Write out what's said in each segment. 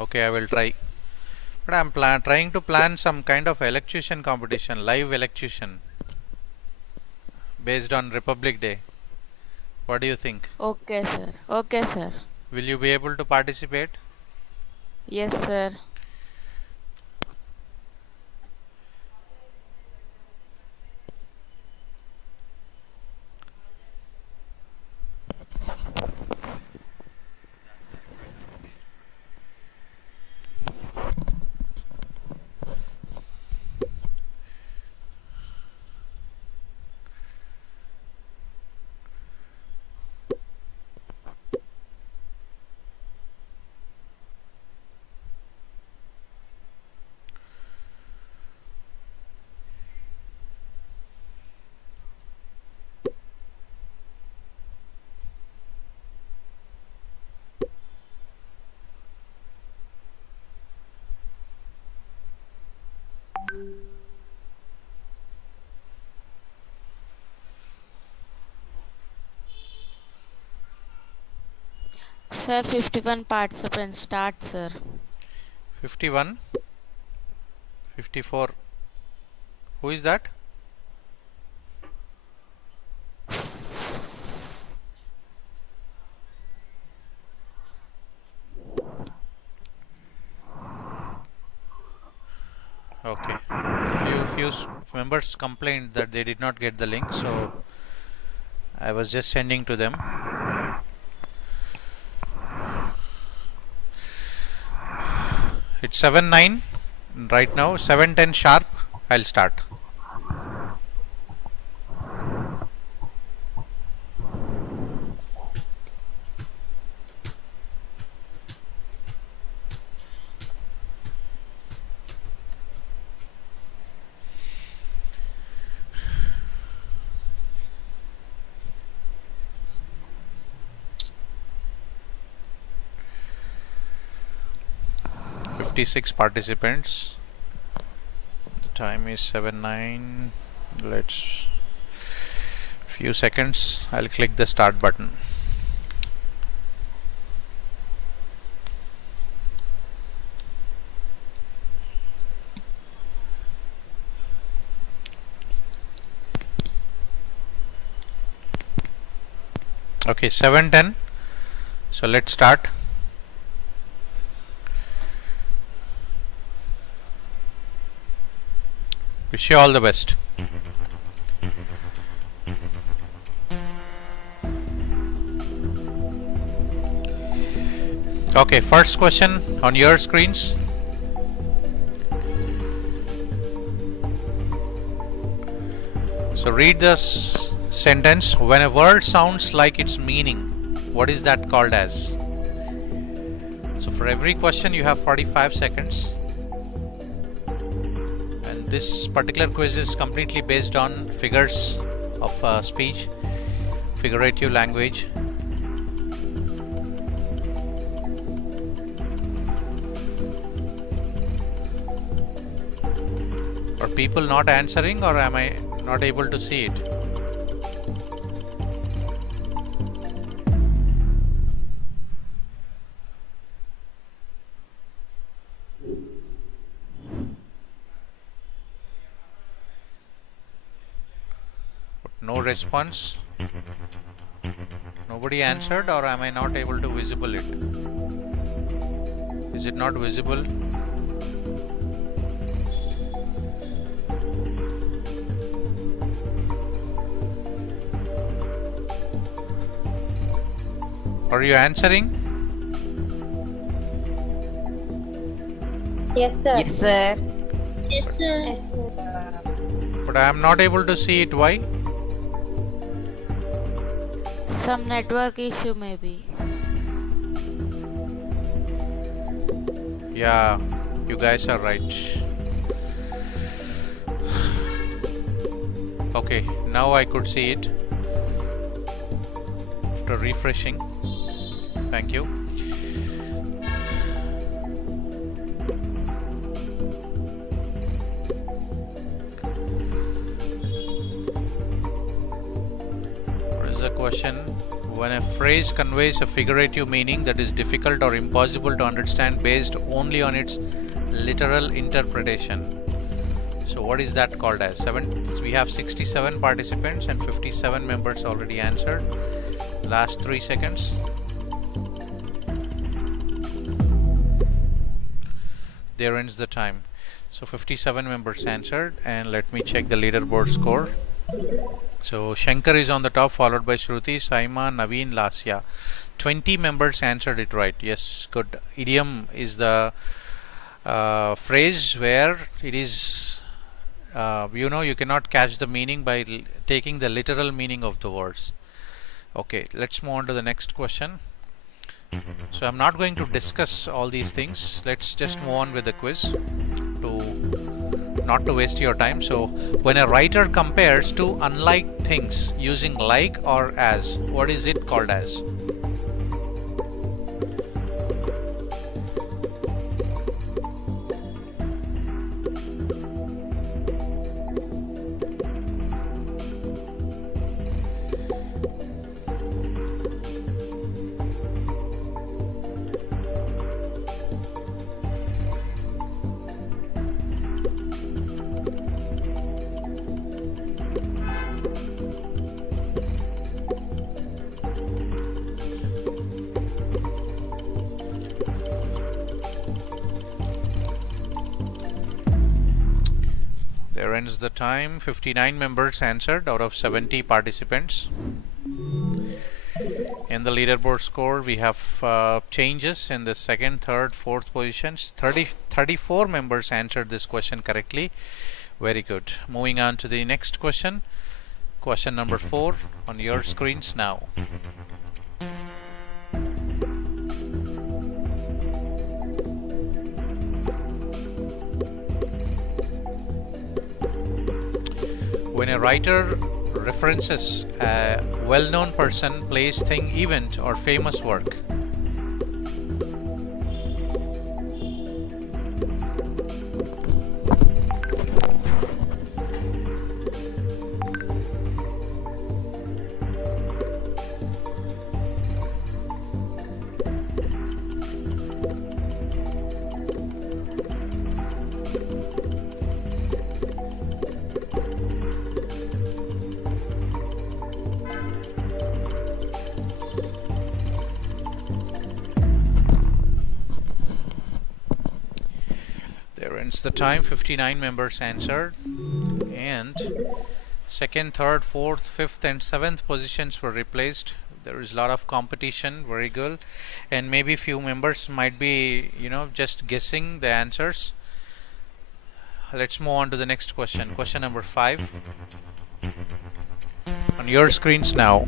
Okay, I will try. But I'm trying to plan some kind of electrocution competition, live electrocution, based on Republic Day. What do you think? Okay, sir. Okay, sir. Will you be able to participate? Yes, sir. Sir, 51 participants start, sir. 51, 54. Who is that? Okay. Few members complained that they did not get the link, so I was just sending to them. It's 7:09 right now. 7:10 sharp. I'll start. Six participants. The time is 7:09. Let's few seconds. I'll click the start button. Okay, 7:10. So let's start. Wish you all the best. Okay, first question on your screens. So read this sentence. When a word sounds like its meaning, what is that called as? So for every question you have 45 seconds. And this particular quiz is completely based on figures of speech, figurative language. Are people not answering, or am I not able to see it? No response. Nobody answered, or am I not able to visible it? Is it not visible? Are you answering? Yes, sir. Yes, sir. Yes, sir. Yes, sir. But I am not able to see it. Why? Some network issue maybe. Yeah, you guys are right. Okay, now I could see it after refreshing. Thank you. What is the question? When a phrase conveys a figurative meaning that is difficult or impossible to understand based only on its literal interpretation. So what is that called as? We have 67 participants and 57 members already answered. Last 3 seconds. There ends the time. So 57 members answered, and let me check the leaderboard score. So Shankar is on the top, followed by Shruti, Saima, Naveen, Lasya. 20 members answered it right. Yes, good. Idiom is the phrase where it is, you cannot catch the meaning by taking the literal meaning of the words. Okay, let's move on to the next question. So I'm not going to discuss all these things. Let's just move on with the quiz not to waste your time. So when a writer compares two unlike things using like or as, what is it called as? There ends the time. 59 members answered out of 70 participants. In the leaderboard score, we have changes in the second, third, fourth positions. 34 members answered this question correctly. Very good. Moving on to the next question. Question number 4 on your screens now. When a writer references a well-known person, place, thing, event, or famous work. The time, 59 members answered, and second, third, fourth, fifth, and seventh positions were replaced. There is a lot of competition. Very good. And maybe few members might be just guessing the answers. Let's move on to the next question. Question number 5 on your screens now.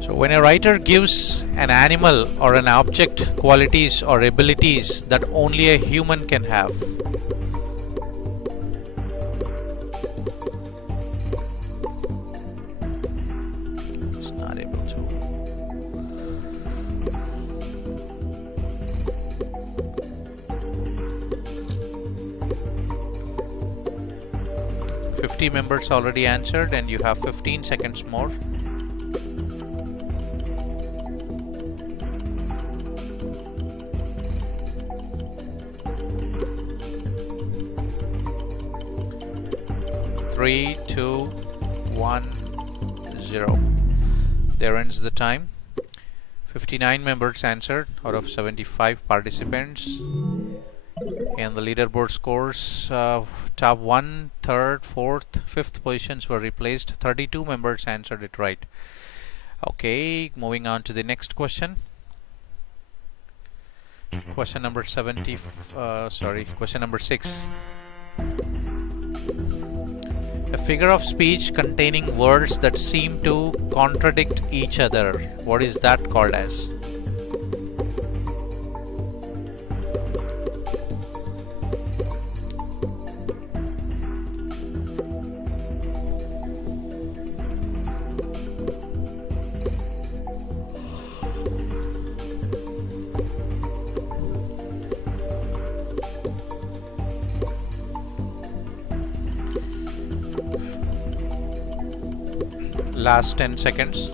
So when a writer gives an animal or an object qualities or abilities that only a human can have. It's not able to. "50 members already answered, and you have 15 seconds more. Three, 2, 1, 0. There ends the time. 59 members answered out of 75 participants. And the leaderboard scores, top 1, 3rd, 4th, 5th positions were replaced. 32 members answered it right. Okay, moving on to the next question. Question number 6. A figure of speech containing words that seem to contradict each other. What is that called as? Last 10 seconds.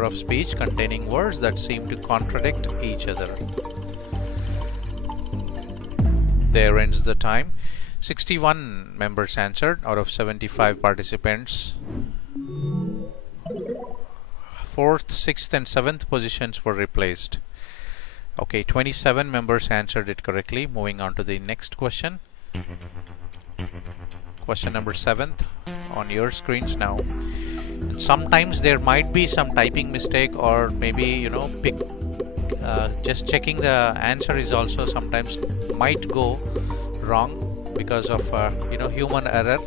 figure of speech containing words that seem to contradict each other. There ends the time. 61 members answered out of 75 participants. 4th, 6th and 7th positions were replaced. Okay, 27 members answered it correctly. Moving on to the next question. Question number 7th on your screens now. And sometimes there might be some typing mistake, or maybe just checking the answer is also sometimes might go wrong because of human error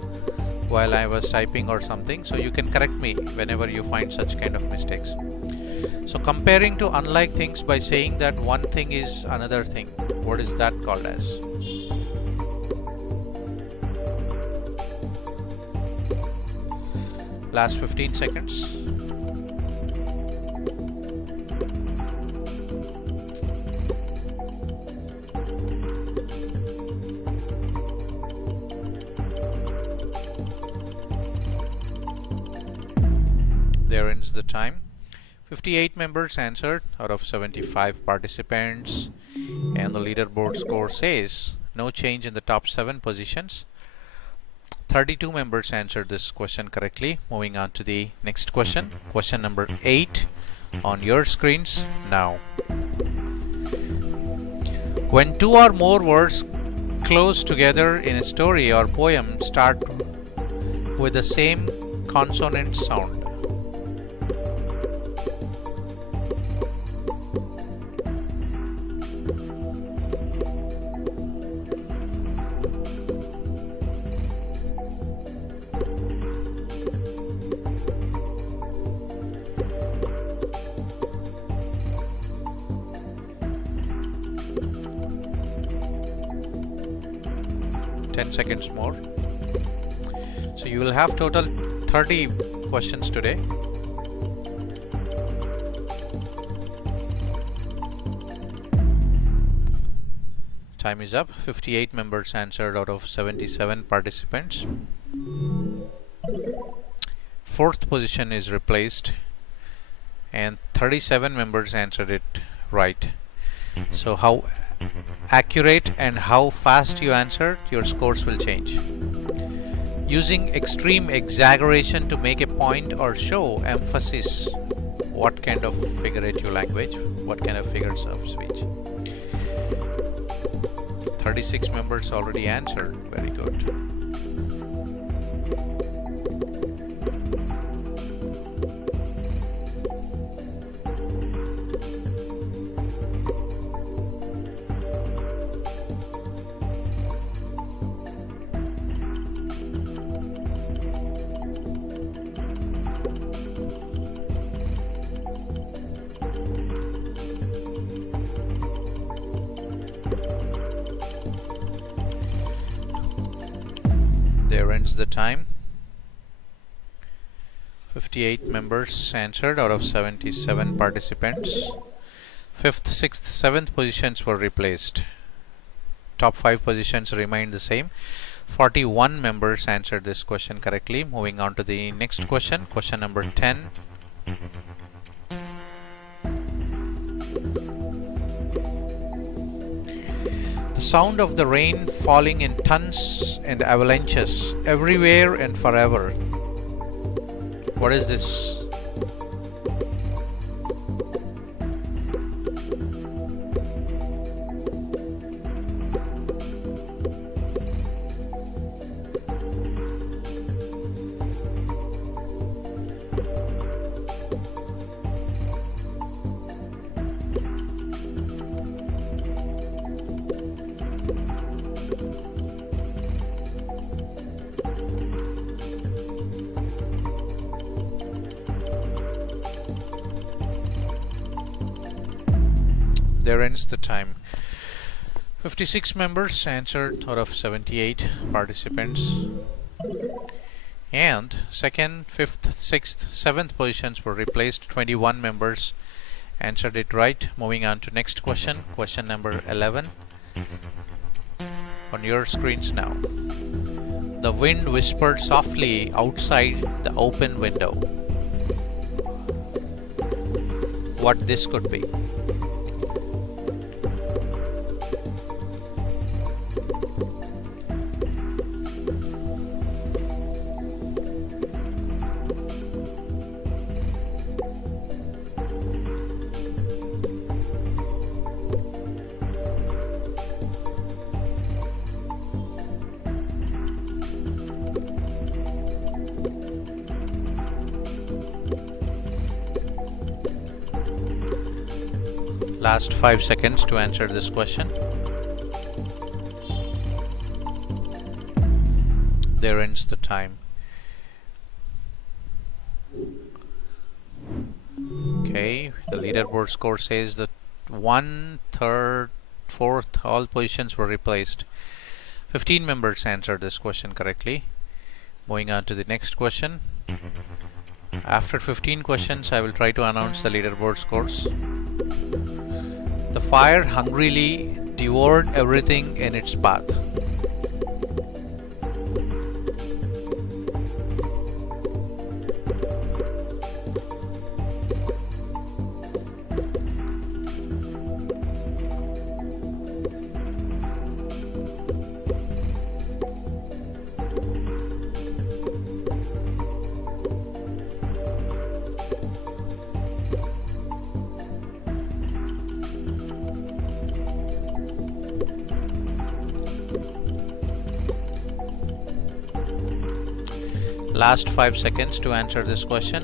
while I was typing or something. So you can correct me whenever you find such kind of mistakes. So comparing to unlike things by saying that one thing is another thing, what is that called as? Last 15 seconds. There ends the time. 58 members answered out of 75 participants, and the leaderboard score says no change in the top 7 positions. 32 members answered this question correctly. Moving on to the next question. Question number 8 on your screens now. When two or more words close together in a story or poem start with the same consonant sound. 10 seconds more. So you will have total 30 questions today. Time is up. 58 members answered out of 77 participants. 4th position is replaced, and 37 members answered it right. So how accurate and how fast you answered, your scores will change. Using extreme exaggeration to make a point or show emphasis. What kind of figurative language? What kind of figures of speech? 36 members already answered. Very good. There ends the time. 58 members answered out of 77 participants. 5th, 6th, 7th positions were replaced. Top 5 positions remained the same. 41 members answered this question correctly. Moving on to the next question. Question number 10. The sound of the rain falling in tons and avalanches everywhere and forever. What is this? There ends the time. 56 members answered out of 78 participants, and 2nd, 5th, 6th, 7th positions were replaced. 21 members answered it right. Moving on to next question. Question number 11 on your screens now. The wind whispered softly outside the open window. what this could be. Last 5 seconds to answer this question. There ends the time. Okay, the leaderboard score says that 1, 3rd, 4th, all positions were replaced. 15 members answered this question correctly. Moving on to the next question. After 15 questions, I will try to announce the leaderboard scores. The fire hungrily devoured everything in its path. Last 5 seconds to answer this question.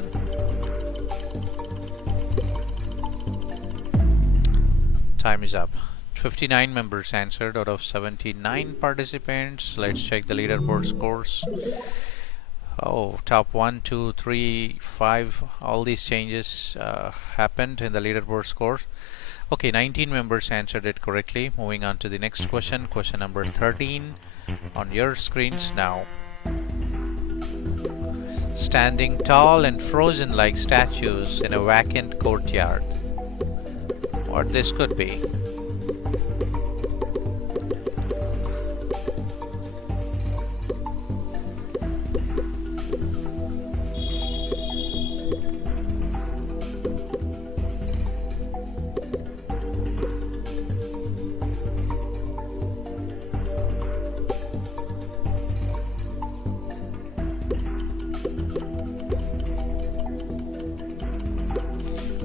Time is up. 59 members answered out of 79 participants. Let's check the leaderboard scores. Oh, top 1, 2, 3, 5, all these changes happened in the leaderboard scores. Okay, 19 members answered it correctly. Moving on to the next question, question number 13 on your screens now. Standing tall and frozen like statues in a vacant courtyard. What this could be?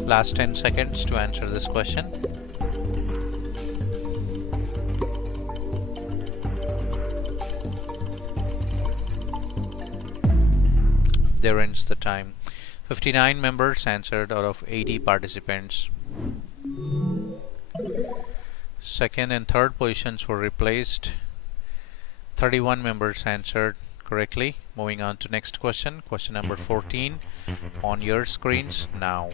Last 10 seconds to answer this question. There ends the time. 59 members answered out of 80 participants. Second and third positions were replaced. 31 members answered correctly. Moving on to next question, question number 14 on your screens now.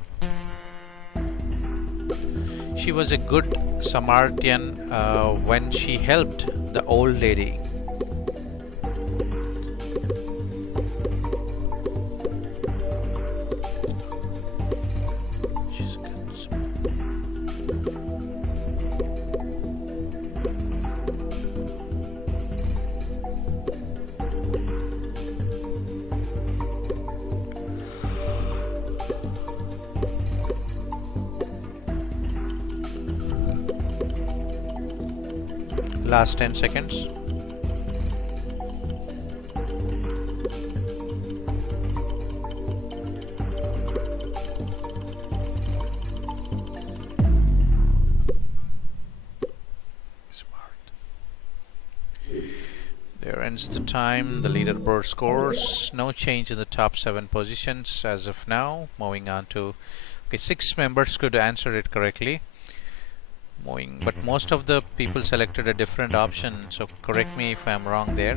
She was a good Samaritan when she helped the old lady. She's a good Last 10 seconds. There ends the time. The leaderboard scores. No change in the top 7 positions as of now. Moving on to 6 members could answer it correctly. But most of the people selected a different option, so correct me if I'm wrong there.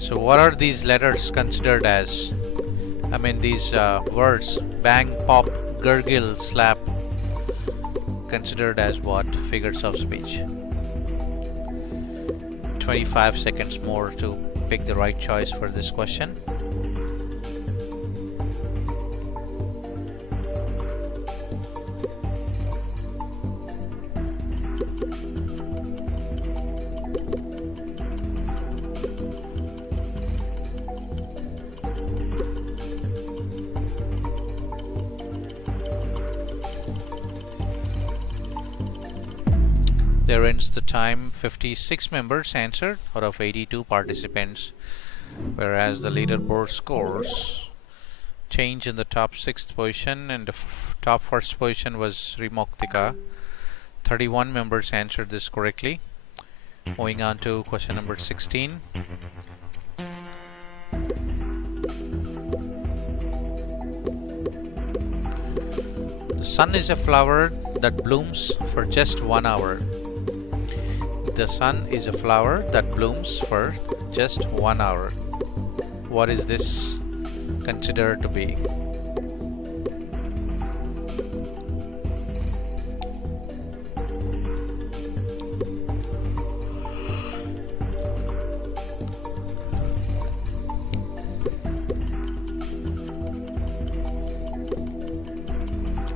So what are these letters considered as? I mean these words, bang, pop, gurgle, slap, considered as what figures of speech? 25 seconds more to pick the right choice for this question. There ends the time. 56 members answered out of 82 participants, whereas the leaderboard scores change in the top 6th position, and the top 1st position was Rimoktika. 31 members answered this correctly. Moving on to question number 16. The sun is a flower that blooms for just 1 hour. The sun is a flower that blooms for just 1 hour. What is this considered to be?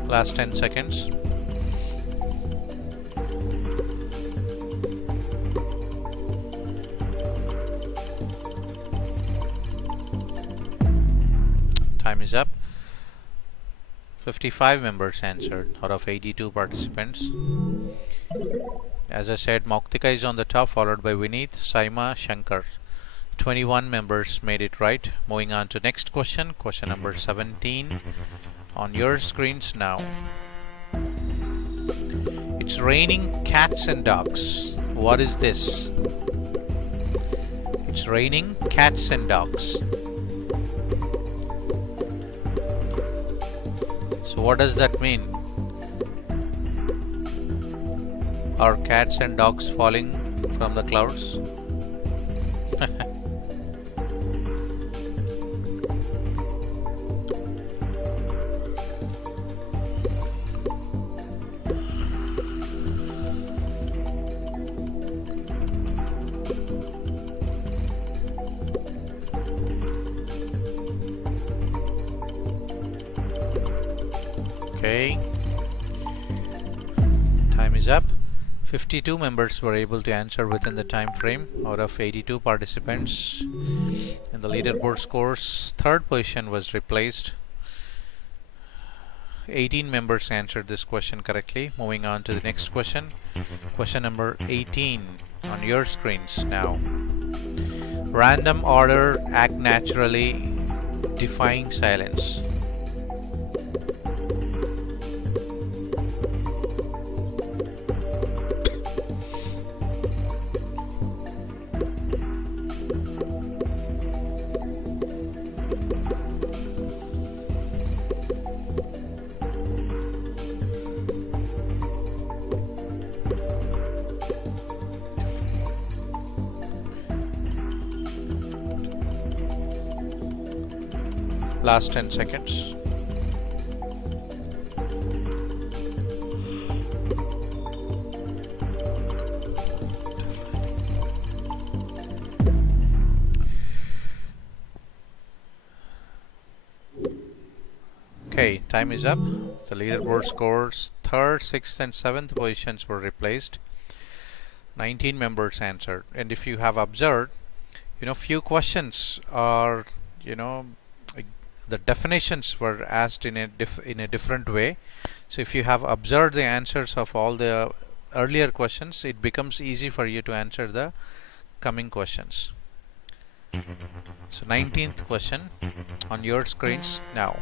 Last 10 seconds. Time is up. 55 members answered out of 82 participants. As I said, Moktika is on the top, followed by Vineet, Saima, Shankar. 21 members made it right. Moving on to next question, question number 17 on your screens now. It's raining cats and dogs. What is this? It's raining cats and dogs. So what does that mean? Are cats and dogs falling from the clouds? Okay, time is up. 52 members were able to answer within the time frame out of 82 participants. In the leaderboard scores, third position was replaced. 18 members answered this question correctly. Moving on to the next question, question number 18 on your screens now. Random order, act naturally, defying silence. Last 10 seconds. Okay, time is up. The leaderboard scores, third, sixth and seventh positions were replaced. 19 members answered. And if you have observed, few questions are, the definitions were asked in a different way. So if you have observed the answers of all the earlier questions, it becomes easy for you to answer the coming questions. So 19th question on your screens now.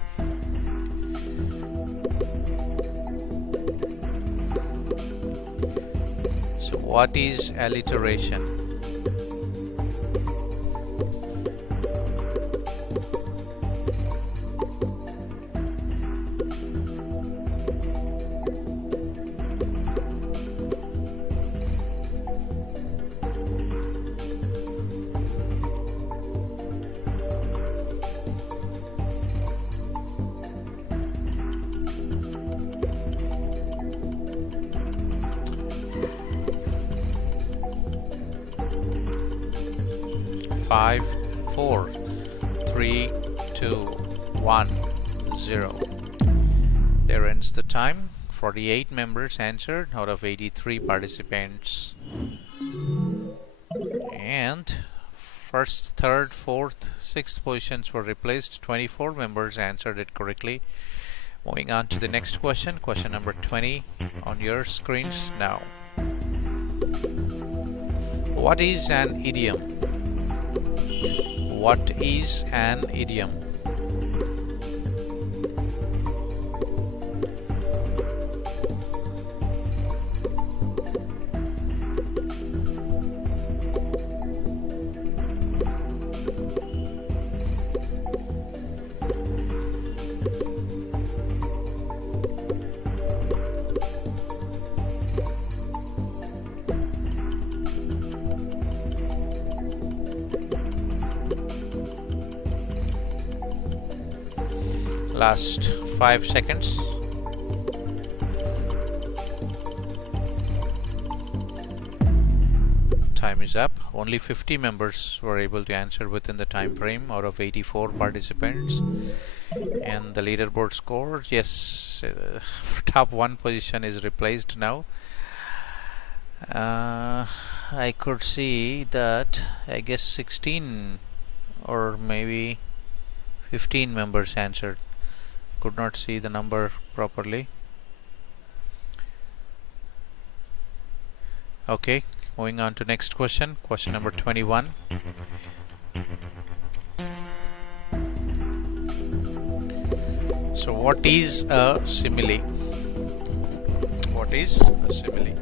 So what is alliteration? Five, 4, 3, 2, 1, 0. There ends the time. 48 members answered out of 83 participants. And first, third, fourth, sixth positions were replaced. 24 members answered it correctly. Moving on to the next question, question number 20 on your screens now. What is an idiom? What is an idiom? Last 5 seconds. Time is up. Only 50 members were able to answer within the time frame out of 84 participants. And the leaderboard score, yes, top 1 position is replaced now. I could see that I guess 16 or maybe 15 members answered. Could not see the number properly. Okay, moving on to next question. Question number 21. So what is a simile? What is a simile?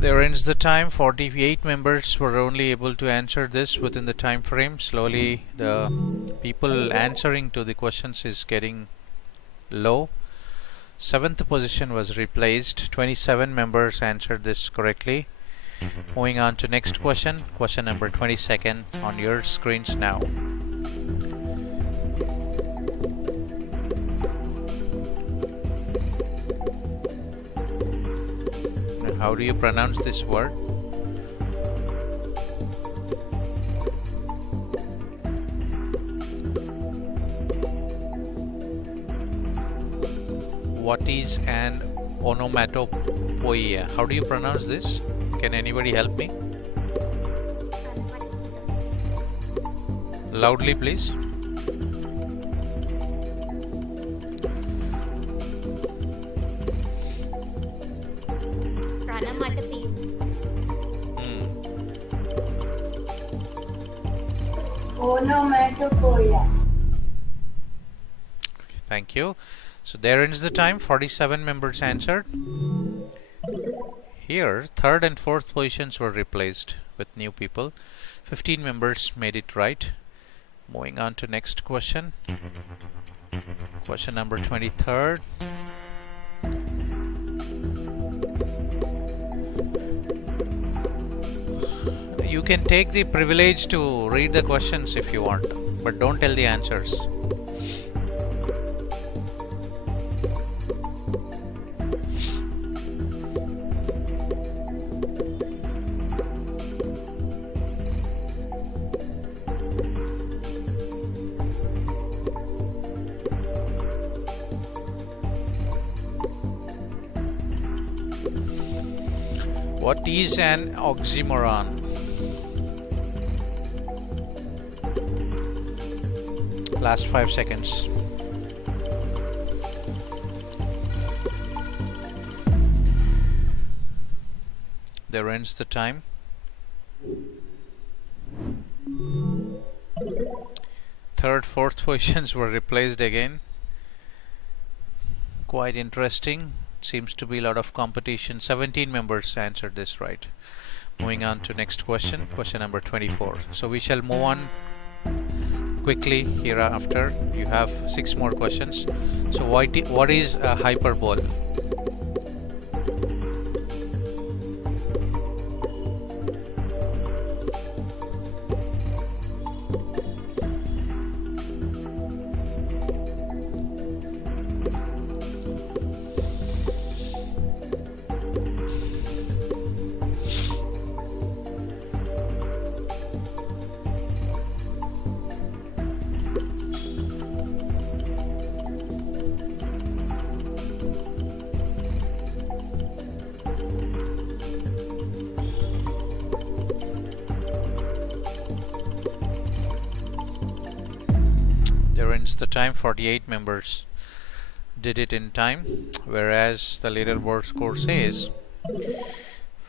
There ends the time. 48 members were only able to answer this within the time frame. Slowly the people answering to the questions is getting low. 7th position was replaced. 27 members answered this correctly. Moving on to next question. Question number 22nd on your screens now. How do you pronounce this word? What is an onomatopoeia? How do you pronounce this? Can anybody help me? Loudly, please. Onomatopoeia. Thank you. So there ends the time. 47 members answered. Here, 3rd and 4th positions were replaced with new people. 15 members made it right. Moving on to next question. Question number 23rd. You can take the privilege to read the questions if you want, but don't tell the answers. What is an oxymoron? Last 5 seconds. There ends the time. Third, fourth positions were replaced again. Quite interesting. Seems to be a lot of competition. 17 members answered this right. Moving on to next question. Question number 24. So we shall move on quickly hereafter. You have 6 more questions. So what is a hyperbole? ends the time. 48 members did it in time, whereas the leaderboard score says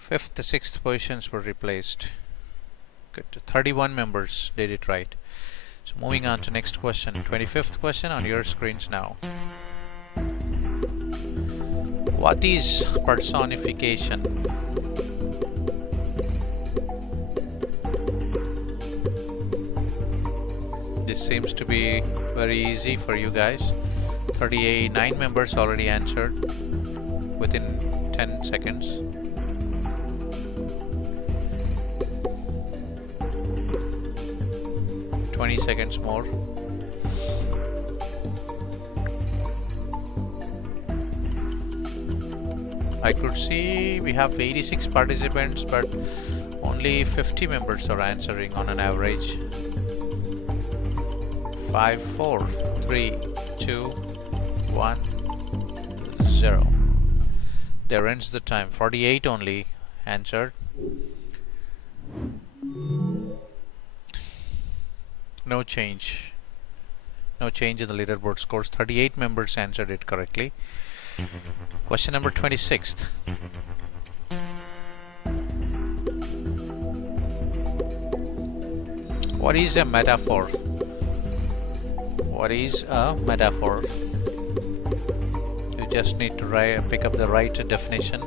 5th, 6th positions were replaced. Good. 31 members did it right. So moving on to next question. 25th question on your screens now. What is personification? This seems to be very easy for you guys. 39 members already answered within 10 seconds. Seconds more. I could see we have 86 participants, but only 50 members are answering on an average. 5, 4, 3, 2, 1, 0. There ends the time. 48 only answered. No change. No change in the leaderboard scores. 38 members answered it correctly. Question number 26th. What is a metaphor? What is a metaphor? You just need to pick up the right definition.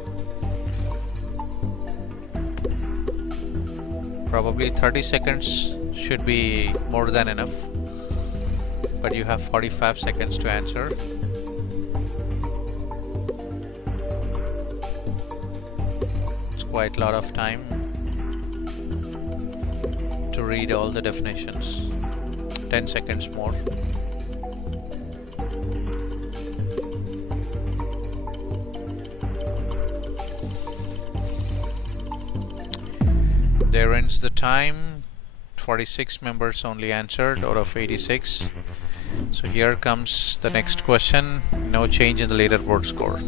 Probably 30 seconds should be more than enough, but you have 45 seconds to answer. It's quite a lot of time to read all the definitions. 10 seconds more. There ends the time. 46 members only answered out of 86. So here comes the next question. No change in the leaderboard score.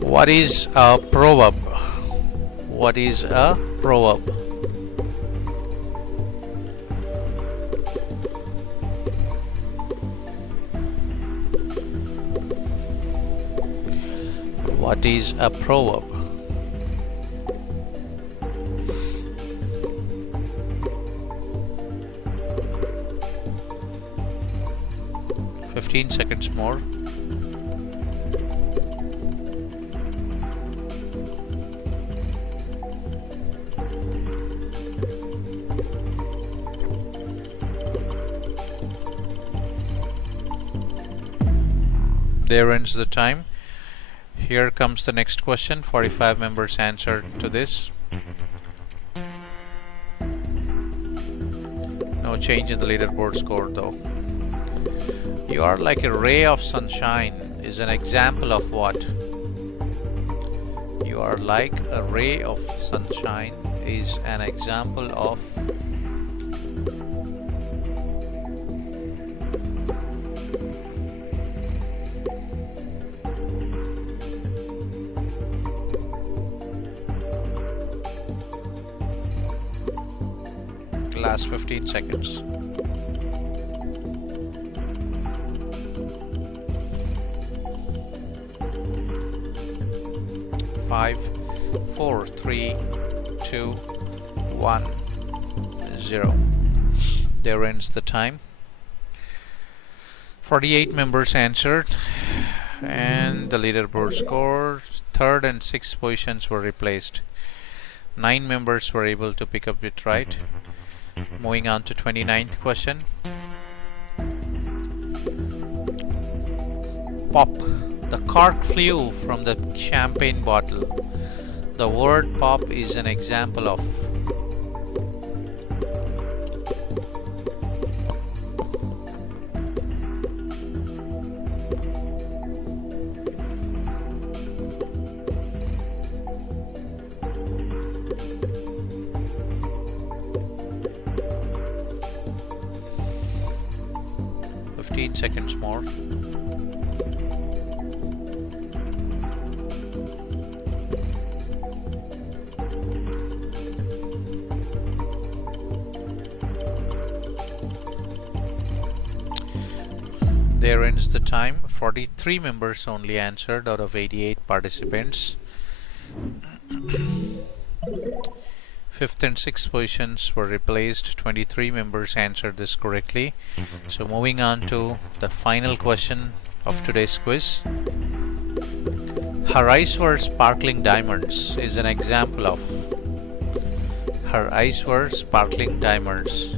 What is a proverb? What is a proverb? What is a proverb? Seconds more. There ends the time. Here comes the next question. 45 members answered to this. No change in the leaderboard score though. You are like a ray of sunshine is an example of what? You are like a ray of sunshine is an example of last 15 seconds. 5, 4, 3, 2, 1, 0. There ends the time. 48 members answered, and the leaderboard score, 3rd and 6th positions were replaced. 9 members were able to pick up it right. Moving on to 29th question. Pop. The cork flew from the champagne bottle. The word pop is an example of. Seconds more. 10 There ends the time. 43 members only answered out of 88 participants. Fifth and sixth positions were replaced. 23 members answered this correctly. So moving on to the final question of today's quiz. Her eyes were sparkling diamonds is an example of. Her eyes were sparkling diamonds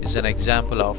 is an example of.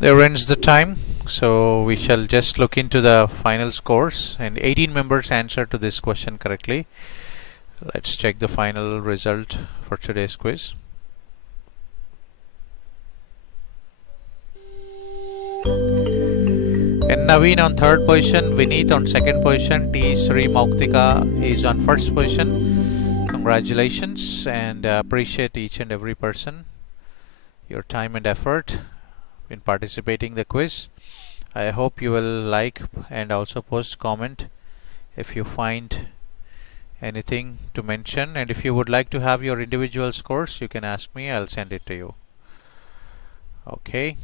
There ends the time. So we shall just look into the final scores, and 18 members answered to this question correctly. Let's check the final result for today's quiz. And Naveen on third position, Vineet on second position, T. Sri Mauktika is on first position. Congratulations, and appreciate each and every person, your time and effort in participating in the quiz. I hope you will like and also post comment if you find anything to mention, and if you would like to have your individual scores, you can ask me, I'll send it to you. Okay.